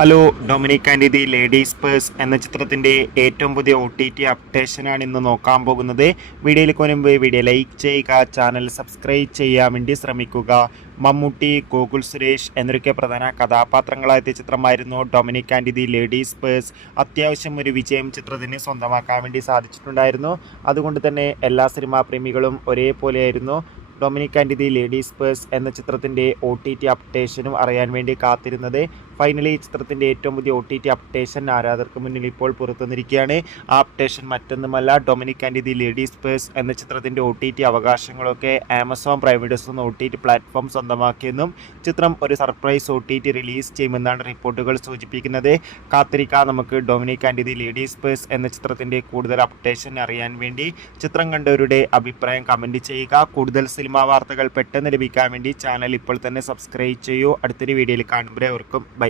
Hello, Dominic and the ladies purse എന്ന ചിത്രത്തിൻ്റെ ഏറ്റവും പുതിയ OTT അപ്ഡേഷനാണ് ഇന്ന് നോക്കാൻ പോകുന്നത്. വീഡിയോയിലേക്ക് മുൻപ് വീഡിയോ ലൈക്ക് ചെയ്യുക, ചാനൽ സബ്സ്ക്രൈബ് ചെയ്യാൻ വേണ്ടി ശ്രമിക്കുക. മമ്മൂട്ടി, ഗോകുൽ സുരേഷ് എന്നൊക്കെ പ്രധാന കഥാപാത്രങ്ങളായ ചിത്രമായിരുന്നു Dominic and the ladies purse. അത്യാവശ്യം ഒരു വിജയം ചിത്രത്തിന് സ്വന്തമാക്കാൻ വേണ്ടി സാധിച്ചിട്ടുണ്ടായിരുന്നു. അതുകൊണ്ട് തന്നെ എല്ലാ സിനിമാ പ്രേമികളും ഒരേപോലെയായിരുന്നു Dominic and the ladies purse എന്ന ചിത്രത്തിൻ്റെ OTT അപ്ഡേഷനും അറിയാൻ വേണ്ടി കാത്തിരുന്നത്. ഫൈനലി ഈ ചിത്രത്തിൻ്റെ ഏറ്റവും പുതിയ OTT അപ്ഡേഷൻ ആരാധകർക്ക് മുന്നിൽ ഇപ്പോൾ പുറത്തുവന്നിരിക്കുകയാണ്. ആ അപ്ഡേഷൻ മറ്റൊന്നുമല്ല, Dominic and the ladies purse എന്ന ചിത്രത്തിൻ്റെ OTT അവകാശങ്ങളൊക്കെ ആമസോൺ പ്രൈം വീഡിയോസ് എന്ന OTT പ്ലാറ്റ്ഫോം സ്വന്തമാക്കിയെന്നും ചിത്രം ഒരു സർപ്രൈസ് OTT റിലീസ് ചെയ്യുമെന്നാണ് റിപ്പോർട്ടുകൾ സൂചിപ്പിക്കുന്നത്. കാത്തിരിക്കാം നമുക്ക് Dominic and the ladies purse എന്ന ചിത്രത്തിൻ്റെ കൂടുതൽ അപ്ഡേഷൻ അറിയാൻ വേണ്ടി. ചിത്രം കണ്ടവരുടെ അഭിപ്രായം കമൻറ്റ് ചെയ്യുക. കൂടുതൽ സിനിമാ വാർത്തകൾ പെട്ടെന്ന് ലഭിക്കാൻ വേണ്ടി ചാനൽ ഇപ്പോൾ തന്നെ സബ്സ്ക്രൈബ് ചെയ്യൂ. അടുത്തൊരു വീഡിയോയിൽ കാണുമ്പോഴേവർക്കും ബൈ.